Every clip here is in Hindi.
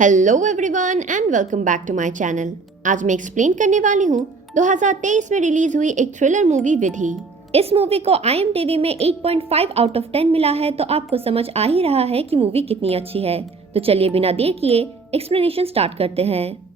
Hello everyone and welcome back to my channel. आज मैं एक्सप्लेन करने वाली हूँ 2023 में रिलीज हुई एक थ्रिलर मूवी विधि। इस मूवी को IMDb में 8.5 आउट ऑफ 10 मिला है, तो आपको समझ आ ही रहा है कि मूवी कितनी अच्छी है। तो चलिए बिना देर किए एक्सप्लेनेशन स्टार्ट करते हैं।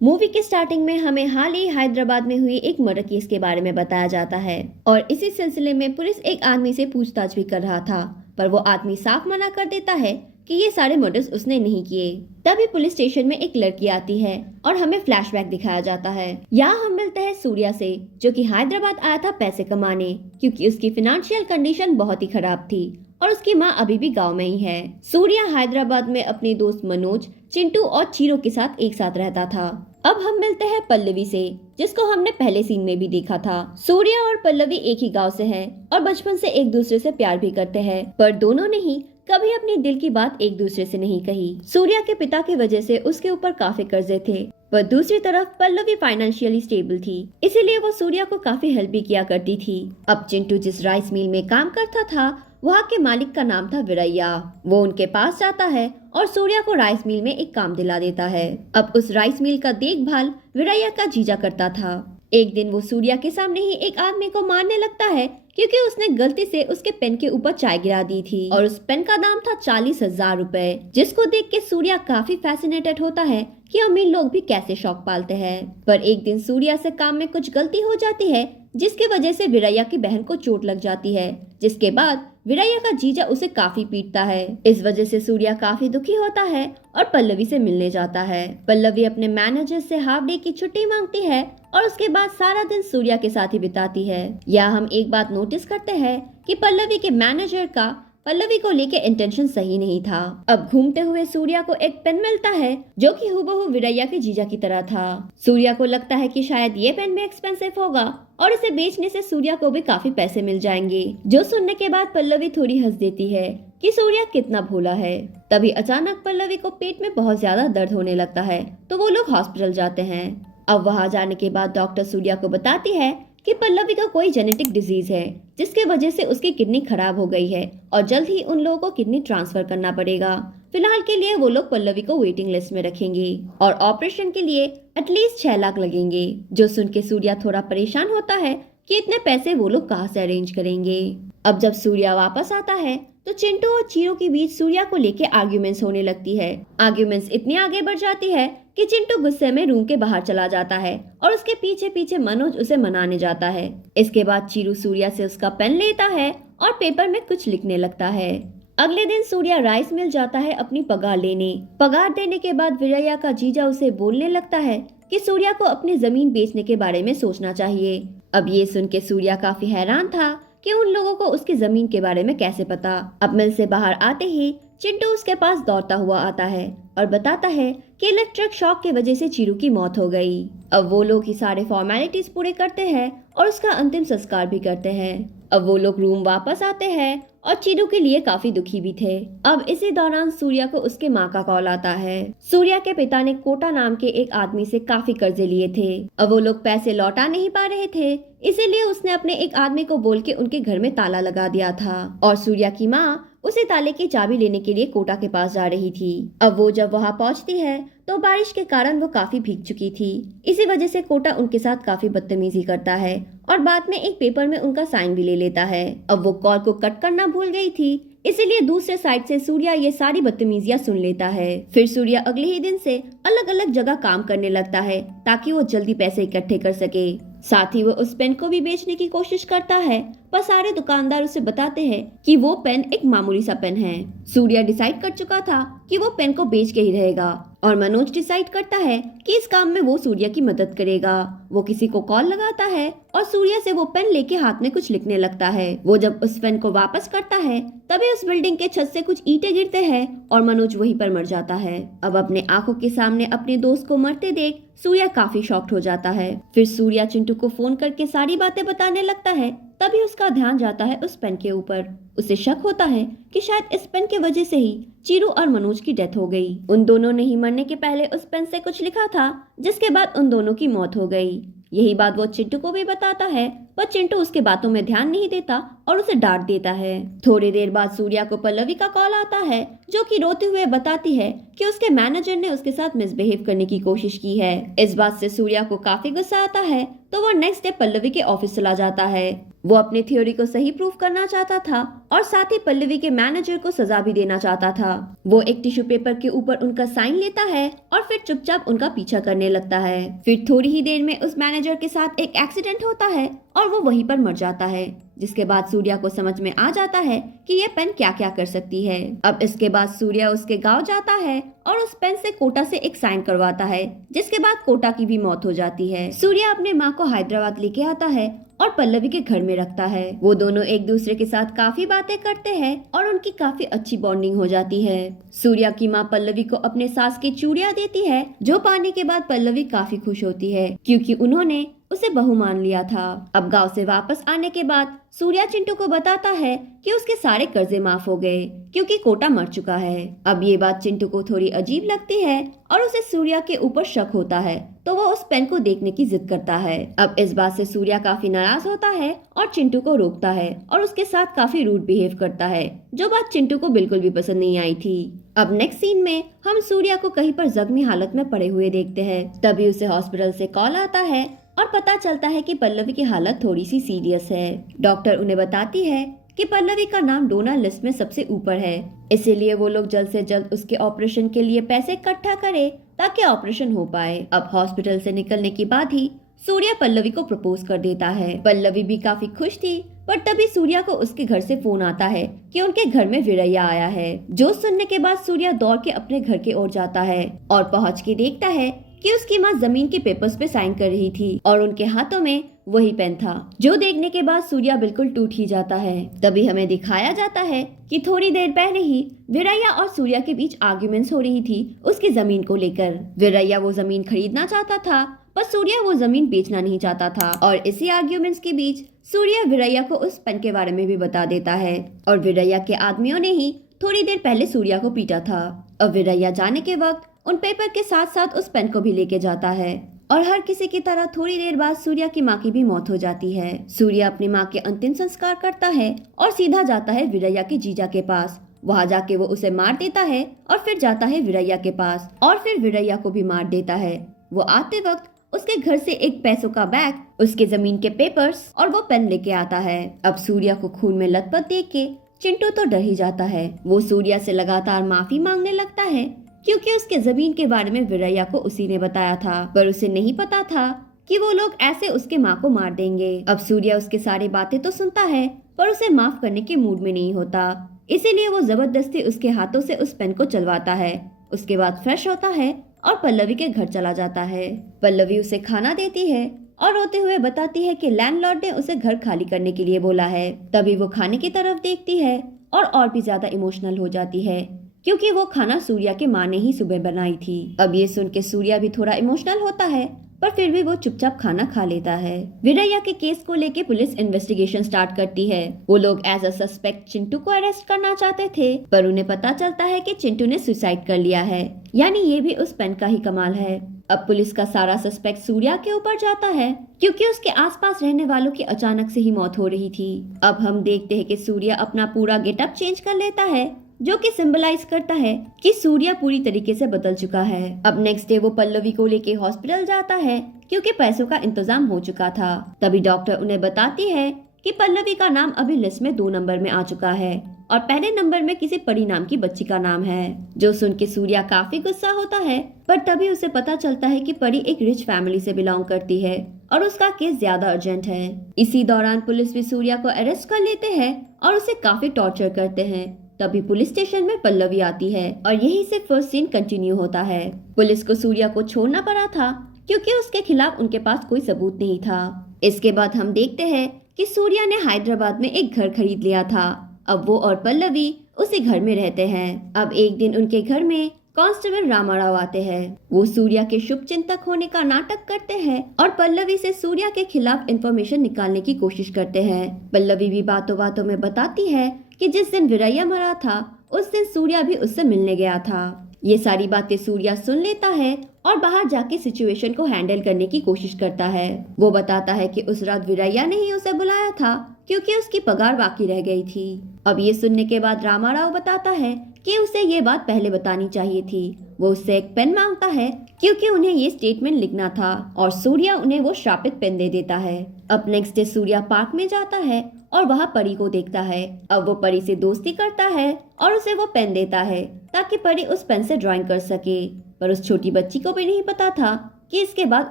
मूवी के स्टार्टिंग में हमें हाल ही हैदराबाद में हुई एक मर्डर केस के बारे में बताया जाता है और इसी सिलसिले में पुलिस एक आदमी से पूछताछ भी कर रहा था, पर वो आदमी साफ मना कर देता है कि ये सारे मर्डर्स उसने नहीं किए। तभी पुलिस स्टेशन में एक लड़की आती है और हमें फ्लैशबैक दिखाया जाता है। यहाँ हम मिलते हैं सूर्या से, जो कि हैदराबाद आया था पैसे कमाने, क्योंकि उसकी फाइनेंशियल कंडीशन बहुत ही खराब थी और उसकी माँ अभी भी गांव में ही है। सूर्या हैदराबाद में अपने दोस्त मनोज, चिंटू और चीरो के साथ एक साथ रहता था। अब हम मिलते हैं पल्लवी से, जिसको हमने पहले सीन में भी देखा था। सूर्या और पल्लवी एक ही गांव से हैं और बचपन से एक दूसरे से प्यार भी करते हैं, पर दोनों ने ही कभी अपनी दिल की बात एक दूसरे से नहीं कही। सूर्या के पिता की वजह से उसके ऊपर काफी कर्जे थे, पर दूसरी तरफ पल्लवी फाइनेंशियली स्टेबल थी, इसीलिए वो सूर्या को काफी हेल्प भी किया करती थी। अब चिंटू जिस राइस मिल में काम करता था, वहाँ के मालिक का नाम था वीरैया। वो उनके पास जाता है और सूर्या को राइस मिल में एक काम दिला देता है। अब उस राइस मिल का देखभाल वीरैया का जीजा करता था। एक दिन वो सूर्या के सामने ही एक आदमी को मारने लगता है, क्योंकि उसने गलती से उसके पेन के ऊपर चाय गिरा दी थी और उस पेन का दाम था 40,000 रुपए, जिसको देख के सूर्या काफी फैसिनेटेड होता है कि अमीर लोग भी कैसे शौक पालते हैं। पर एक दिन सूर्या से काम में कुछ गलती हो जाती है, जिसकी वजह से वीरैया की बहन को चोट लग जाती है, जिसके बाद वीरैया का जीजा उसे काफी पीटता है। इस वजह से सूर्या काफी दुखी होता है और पल्लवी से मिलने जाता है। पल्लवी अपने मैनेजर से हाफ डे की छुट्टी मांगती है और उसके बाद सारा दिन सूर्या के साथ ही बिताती है। या हम एक बात नोटिस करते हैं कि पल्लवी के मैनेजर का पल्लवी को लेके इंटेंशन सही नहीं था। अब घूमते हुए सूर्या को एक पेन मिलता है, जो कि हूबहू वीरैया के जीजा की तरह था। सूर्या को लगता है कि शायद ये पेन भी एक्सपेंसिव होगा और इसे बेचने से सूर्या को भी काफी पैसे मिल जाएंगे, जो सुनने के बाद पल्लवी थोड़ी हंस देती है कि सूर्या कितना भोला है। तभी अचानक पल्लवी को पेट में बहुत ज्यादा दर्द होने लगता है, तो वो लोग हॉस्पिटल जाते हैं। अब वहाँ जाने के बाद डॉक्टर सूर्या को बताती है कि पल्लवी का कोई जेनेटिक डिजीज है, जिसके वजह से उसकी किडनी खराब हो गई है और जल्द ही उन लोगों को किडनी ट्रांसफर करना पड़ेगा। फिलहाल के लिए वो लोग पल्लवी को वेटिंग लिस्ट में रखेंगे और ऑपरेशन के लिए एटलीस्ट 6 लाख लगेंगे, जो सुन के सूर्या थोड़ा परेशान होता है कि इतने पैसे वो लोग कहाँ से अरेंज करेंगे। अब जब सूर्या वापस आता है तो चिंटू और चीरो के बीच सूर्या को लेके आर्ग्यूमेंट्स होने लगती है। आर्ग्यूमेंट्स इतनी आगे बढ़ जाती है कि चिंटू गुस्से में रूम के बाहर चला जाता है और उसके पीछे पीछे मनोज उसे मनाने जाता है। इसके बाद चीरू सूर्या से उसका पेन लेता है और पेपर में कुछ लिखने लगता है। अगले दिन सूर्या राइस मिल जाता है अपनी पगार लेने। पगार देने के बाद वीरैया का जीजा उसे बोलने लगता है कि सूर्या को अपनी जमीन बेचने के बारे में सोचना चाहिए। अब ये सुन के सूर्या काफी हैरान था कि उन लोगों को उसकी जमीन के बारे में कैसे पता। अब मिल से बाहर आते ही चिंटू उसके पास दौड़ता हुआ आता है और बताता है कि इलेक्ट्रिक शॉक की वजह से चीरू की मौत हो गई। अब वो लोग ही सारे फॉर्मेलिटीज पूरे करते हैं और उसका अंतिम संस्कार भी करते हैं। अब वो लोग रूम वापस आते हैं और चीरू के लिए काफी दुखी भी थे। अब इसी दौरान सूर्या को उसके माँ का कॉल आता है। सूर्या के पिता ने कोटा नाम के एक आदमी से काफी कर्जे लिए थे। अब वो लोग पैसे लौटा नहीं पा रहे थे, इसीलिए उसने अपने एक आदमी को बोल के उनके घर में ताला लगा दिया था और सूर्या की माँ उसे ताले की चाबी लेने के लिए कोटा के पास जा रही थी। अब वो जब वहाँ पहुँचती है तो बारिश के कारण वो काफी भीग चुकी थी। इसी वजह से कोटा उनके साथ काफी बदतमीजी करता है और बाद में एक पेपर में उनका साइन भी ले लेता है। अब वो कॉल को कट करना भूल गई थी, इसीलिए दूसरे साइड से सूर्या ये सारी बदतमीजियां सुन लेता है। फिर सूर्या अगले ही दिन से अलग अलग जगह काम करने लगता है ताकि वो जल्दी पैसे इकट्ठे कर सके। साथ ही वो उस पेन को भी बेचने की कोशिश करता है, पर सारे दुकानदार उसे बताते हैं कि वो पेन एक मामूली सा पेन है। सूर्या डिसाइड कर चुका था कि वो पेन को बेच के ही रहेगा और मनोज डिसाइड करता है कि इस काम में वो सूर्या की मदद करेगा। वो किसी को कॉल लगाता है और सूर्या से वो पेन लेके हाथ में कुछ लिखने लगता है। वो जब उस पेन को वापस करता है तभी उस बिल्डिंग के छत से कुछ ईंटें गिरते हैं और मनोज वहीं पर मर जाता है। अब अपने आंखों के सामने अपने दोस्त को मरते देख सूर्या काफी शॉक्ड हो जाता है। फिर सूर्या चिंटू को फोन करके सारी बातें बताने लगता है। तभी उसका ध्यान जाता है उस पेन के ऊपर। उसे शक होता है कि शायद इस पेन की वजह से ही चीरू और मनोज की डेथ हो गई। उन दोनों ने ही मरने के पहले उस पेन से कुछ लिखा था, जिसके बाद उन दोनों की मौत हो गई। यही बात वो चिंटू को भी बताता है, पर चिंटू उसके बातों में ध्यान नहीं देता और उसे डांट देता है। थोड़ी देर बाद सूर्या को पल्लवी का कॉल आता है, जो कि रोते हुए बताती है कि उसके मैनेजर ने उसके साथ मिसबिहेव करने की कोशिश की है। इस बात से सूर्या को काफी गुस्सा आता है, तो वो नेक्स्ट डे पल्लवी के ऑफिस चला जाता है। वो अपनी थ्योरी को सही प्रूव करना चाहता था और साथ ही पल्लवी के मैनेजर को सजा भी देना चाहता था। वो एक टिश्यू पेपर के ऊपर उनका साइन लेता है और फिर चुपचाप उनका पीछा करने लगता है। फिर थोड़ी ही देर में उस मैनेजर के साथ एक एक्सीडेंट होता है और वो वहीं पर मर जाता है, जिसके बाद सूर्या को समझ में आ जाता है कि ये पेन क्या क्या कर सकती है। अब इसके बाद सूर्या उसके गांव जाता है और उस पेन से कोटा से एक साइन करवाता है, जिसके बाद कोटा की भी मौत हो जाती है। सूर्या अपने माँ को हैदराबाद लेके आता है और पल्लवी के घर में रखता है। वो दोनों एक दूसरे के साथ काफी बातें करते हैं और उनकी काफी अच्छी बॉन्डिंग हो जाती है। सूर्या की माँ पल्लवी को अपने सास की चूड़ियाँ देती है, जो पाने के बाद पल्लवी काफी खुश होती है, क्योंकि उन्होंने उसे बहू मान लिया था। अब गांव से वापस आने के बाद सूर्या चिंटू को बताता है कि उसके सारे कर्जे माफ हो गए, क्योंकि कोटा मर चुका है। अब ये बात चिंटू को थोड़ी अजीब लगती है और उसे सूर्या के ऊपर शक होता है, तो वो उस पेन को देखने की जिद करता है। अब इस बात से सूर्या काफी नाराज होता है और चिंटू को रोकता है और उसके साथ काफी रूड बिहेव करता है, जो बात चिंटू को बिल्कुल भी पसंद नहीं आई थी। अब नेक्स्ट सीन में हम सूर्या को कहीं पर जख्मी हालत में पड़े हुए देखते हैं। तभी उसे हॉस्पिटल से कॉल आता है और पता चलता है कि पल्लवी की हालत थोड़ी सी सीरियस है। डॉक्टर उन्हें बताती है कि पल्लवी का नाम डोनर लिस्ट में सबसे ऊपर है, इसीलिए वो लोग जल्द से जल्द उसके ऑपरेशन के लिए पैसे इकट्ठा करे ताकि ऑपरेशन हो पाए। अब हॉस्पिटल से निकलने के बाद ही सूर्या पल्लवी को प्रपोज कर देता है। पल्लवी भी काफी खुश थी, पर तभी सूर्या को उसके घर से फोन आता है कि उनके घर में विरैया आया है। जो सुनने के बाद सूर्या दौड़ के अपने घर की ओर जाता है और पहुँच के देखता है कि उसकी माँ जमीन के पेपर्स पे साइन कर रही थी और उनके हाथों में वही पेन था, जो देखने के बाद सूर्या बिल्कुल टूट ही जाता है। तभी हमें दिखाया जाता है कि थोड़ी देर पहले ही विरैया और सूर्या के बीच आर्ग्यूमेंट्स हो रही थी उसकी जमीन को लेकर। विरैया वो जमीन खरीदना चाहता था, पर सूर्या वो जमीन बेचना नहीं चाहता था, और इसी आर्ग्यूमेंट्स के बीच सूर्या विरैया को उस पेन के बारे में भी बता देता है। और विरैया के आदमियों ने ही थोड़ी देर पहले सूर्या को पीटा था। अब विरैया जाने के वक्त उन पेपर के साथ साथ उस पेन को भी लेके जाता है, और हर किसी की तरह थोड़ी देर बाद सूर्या की माँ की भी मौत हो जाती है। सूर्या अपनी माँ के अंतिम संस्कार करता है और सीधा जाता है विरैया के जीजा के पास। वहाँ जाके वो उसे मार देता है और फिर जाता है विरैया के पास और फिर विरैया को भी मार देता है। वो आते वक्त उसके घर से एक पैसों का बैग, उसके जमीन के पेपर्स और वो पेन लेके आता है। अब सूर्या को खून में लथपथ देख के चिंटू तो डर ही जाता है। वो सूर्या से लगातार माफी मांगने लगता है, क्योंकि उसके जमीन के बारे में विरैया को उसी ने बताया था, पर उसे नहीं पता था कि वो लोग ऐसे उसके माँ को मार देंगे। अब सूर्या उसके सारी बातें तो सुनता है, पर उसे माफ करने के मूड में नहीं होता, इसीलिए वो जबरदस्ती उसके हाथों से उस पेन को चलवाता है। उसके बाद फ्रेश होता है और पल्लवी के घर चला जाता है। पल्लवी उसे खाना देती है और रोते हुए बताती है कि लैंडलॉर्ड ने उसे घर खाली करने के लिए बोला है। तभी वो खाने की तरफ देखती है और भी ज्यादा इमोशनल हो जाती है, क्योंकि वो खाना सूर्या के माँ ने ही सुबह बनाई थी। अब ये सुन के सूर्या भी थोड़ा इमोशनल होता है, पर फिर भी वो चुपचाप खाना खा लेता है। विरैया के केस को लेके पुलिस इन्वेस्टिगेशन स्टार्ट करती है। वो लोग एज अ सस्पेक्ट चिंटू को अरेस्ट करना चाहते थे, पर उन्हें पता चलता है कि चिंटू ने सुसाइड कर लिया है, यानी ये भी उस पेन का ही कमाल है। अब पुलिस का सारा सस्पेक्ट सूर्या के ऊपर जाता है, क्योंकि उसके आसपास रहने वालों की अचानक से ही मौत हो रही थी। अब हम देखते हैं कि सूर्या अपना पूरा गेटअप चेंज कर लेता है, जो कि सिंबलाइज करता है कि सूर्या पूरी तरीके से बदल चुका है। अब नेक्स्ट डे वो पल्लवी को लेके हॉस्पिटल जाता है, क्योंकि पैसों का इंतजाम हो चुका था। तभी डॉक्टर उन्हें बताती है कि पल्लवी का नाम अभी लिस्ट में 2 नंबर में आ चुका है और पहले नंबर में किसी परी नाम की बच्ची का नाम है। जो सुन के सूर्या काफी गुस्सा होता है, पर तभी उसे पता चलता है कि परी एक रिच फैमिली से बिलोंग करती है और उसका केस ज्यादा अर्जेंट है। इसी दौरान पुलिस भी सूर्या को अरेस्ट कर लेते हैं और उसे काफी टॉर्चर करते हैं। तभी पुलिस स्टेशन में पल्लवी आती है और यहीं से फर्स्ट सीन कंटिन्यू होता है। पुलिस को सूर्या को छोड़ना पड़ा था, क्योंकि उसके खिलाफ उनके पास कोई सबूत नहीं था। इसके बाद हम देखते हैं कि सूर्या ने हैदराबाद में एक घर खरीद लिया था। अब वो और पल्लवी उसी घर में रहते हैं। अब एक दिन उनके घर में कांस्टेबल रामाराव आते हैं। वो सूर्या के शुभ चिंतक होने का नाटक करते हैं और पल्लवी से सूर्या के खिलाफ इंफॉर्मेशन निकालने की कोशिश करते हैं। पल्लवी भी बातों बातों में बताती है कि जिस दिन विरैया मरा था, उस दिन सूर्या भी उससे मिलने गया था। ये सारी बातें सूर्या सुन लेता है और बाहर जाके सिचुएशन को हैंडल करने की कोशिश करता है। वो बताता है कि उस रात वीरैया ने ही उसे बुलाया था क्योंकि उसकी पगार बाकी रह गई थी। अब ये सुनने के बाद रामाराव बताता है कि उसे ये बात पहले बतानी चाहिए थी। वो उससे एक पेन मांगता है क्योंकि उन्हें ये स्टेटमेंट लिखना था और सूर्या उन्हें वो श्रापित पेन दे देता है। अब नेक्स्ट डे सूर्या पार्क में जाता है और वहाँ परी को देखता है। अब वो परी से दोस्ती करता है और उसे वो पेन देता है ताकि परी उस पेन से ड्राइंग कर सके। पर उस छोटी बच्ची को भी नहीं पता था कि इसके बाद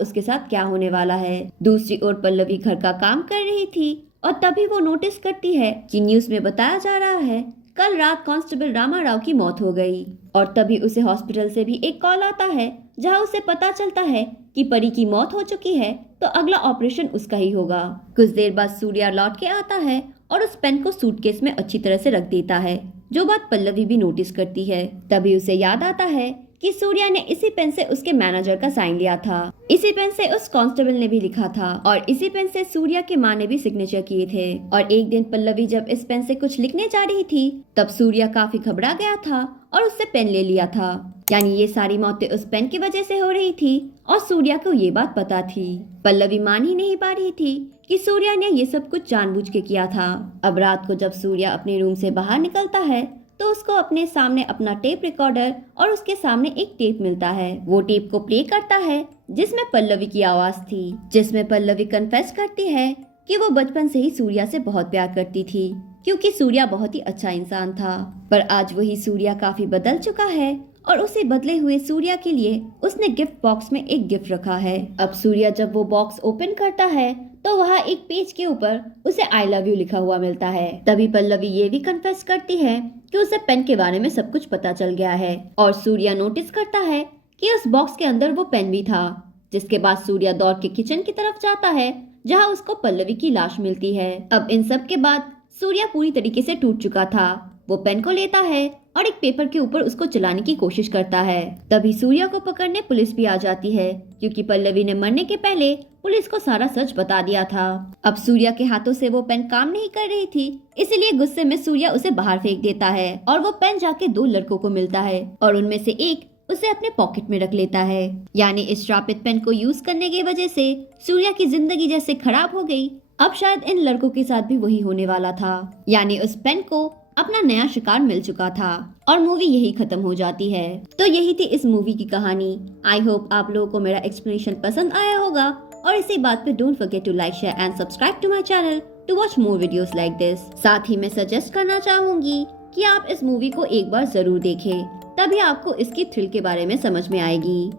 उसके साथ क्या होने वाला है। दूसरी ओर पल्लवी घर का काम कर रही थी और तभी वो नोटिस करती है कि न्यूज में बताया जा रहा है कल रात कांस्टेबल रामाराव की मौत हो गई। और तभी उसे हॉस्पिटल से भी एक कॉल आता है जहां उसे पता चलता है कि परी की मौत हो चुकी है तो अगला ऑपरेशन उसका ही होगा। कुछ देर बाद सूर्या लौट के आता है और उस पेन को सूटकेस में अच्छी तरह से रख देता है, जो बात पल्लवी भी नोटिस करती है। तभी उसे याद आता है कि सूर्या ने इसी पेन से उसके मैनेजर का साइन लिया था, इसी पेन से उस कांस्टेबल ने भी लिखा था और इसी पेन से सूर्या के माँ ने भी सिग्नेचर किए थे। और एक दिन पल्लवी जब इस पेन से कुछ लिखने जा रही थी तब सूर्या काफी घबरा गया था और उससे पेन ले लिया था। यानी ये सारी मौतें उस पेन की वजह से हो रही थी और सूर्या को ये बात पता थी। पल्लवी मान ही नहीं पा रही थी कि सूर्या ने ये सब कुछ जानबूझ के किया था। अब रात को जब सूर्या अपने रूम से बाहर निकलता है तो उसको अपने सामने अपना टेप रिकॉर्डर और उसके सामने एक टेप मिलता है। वो टेप को प्ले करता है जिसमें पल्लवी की आवाज थी, जिसमें पल्लवी कन्फेस करती है कि वो बचपन से ही सूर्या से बहुत प्यार करती थी क्योंकि सूर्या बहुत ही अच्छा इंसान था। पर आज वही सूर्या काफी बदल चुका है और उसे बदले हुए सूर्या के लिए उसने गिफ्ट बॉक्स में एक गिफ्ट रखा है। अब सूर्या जब वो बॉक्स ओपन करता है तो वहाँ एक पेज के ऊपर उसे आई लव यू लिखा हुआ मिलता है। तभी पल्लवी ये भी कन्फेस करती है कि उसे पेन के बारे में सब कुछ पता चल गया है और सूर्या नोटिस करता है कि उस बॉक्स के अंदर वो पेन भी था। जिसके बाद सूर्या दौड़ के किचन की तरफ जाता है जहाँ उसको पल्लवी की लाश मिलती है। अब इन सब के बाद सूर्या पूरी तरीके से टूट चुका था। वो पेन को लेता है और एक पेपर के ऊपर उसको चलाने की कोशिश करता है। तभी सूर्या को पकड़ने पुलिस भी आ जाती है क्योंकि पल्लवी ने मरने के पहले पुलिस को सारा सच बता दिया था। अब सूर्या के हाथों से वो पेन काम नहीं कर रही थी, इसलिए गुस्से में सूर्या उसे बाहर फेंक देता है और वो पेन जाके 2 लड़कों को मिलता है और उनमें से एक उसे अपने पॉकेट में रख लेता है। यानी इस श्रापित पेन को यूज करने की वजह से सूर्या की जिंदगी जैसे खराब हो गई, अब शायद इन लड़कों के साथ भी वही होने वाला था। यानी उस पेन को अपना नया शिकार मिल चुका था और मूवी यही खत्म हो जाती है। तो यही थी इस मूवी की कहानी। आई होप आप लोगों को मेरा एक्सप्लेनेशन पसंद आया होगा और इसी बात पे don't forget to like, share and subscribe to my channel to watch more videos like this. साथ ही मैं सजेस्ट करना चाहूंगी कि आप इस मूवी को एक बार जरूर देखें, तभी आपको इसकी थ्रिल के बारे में समझ में आएगी।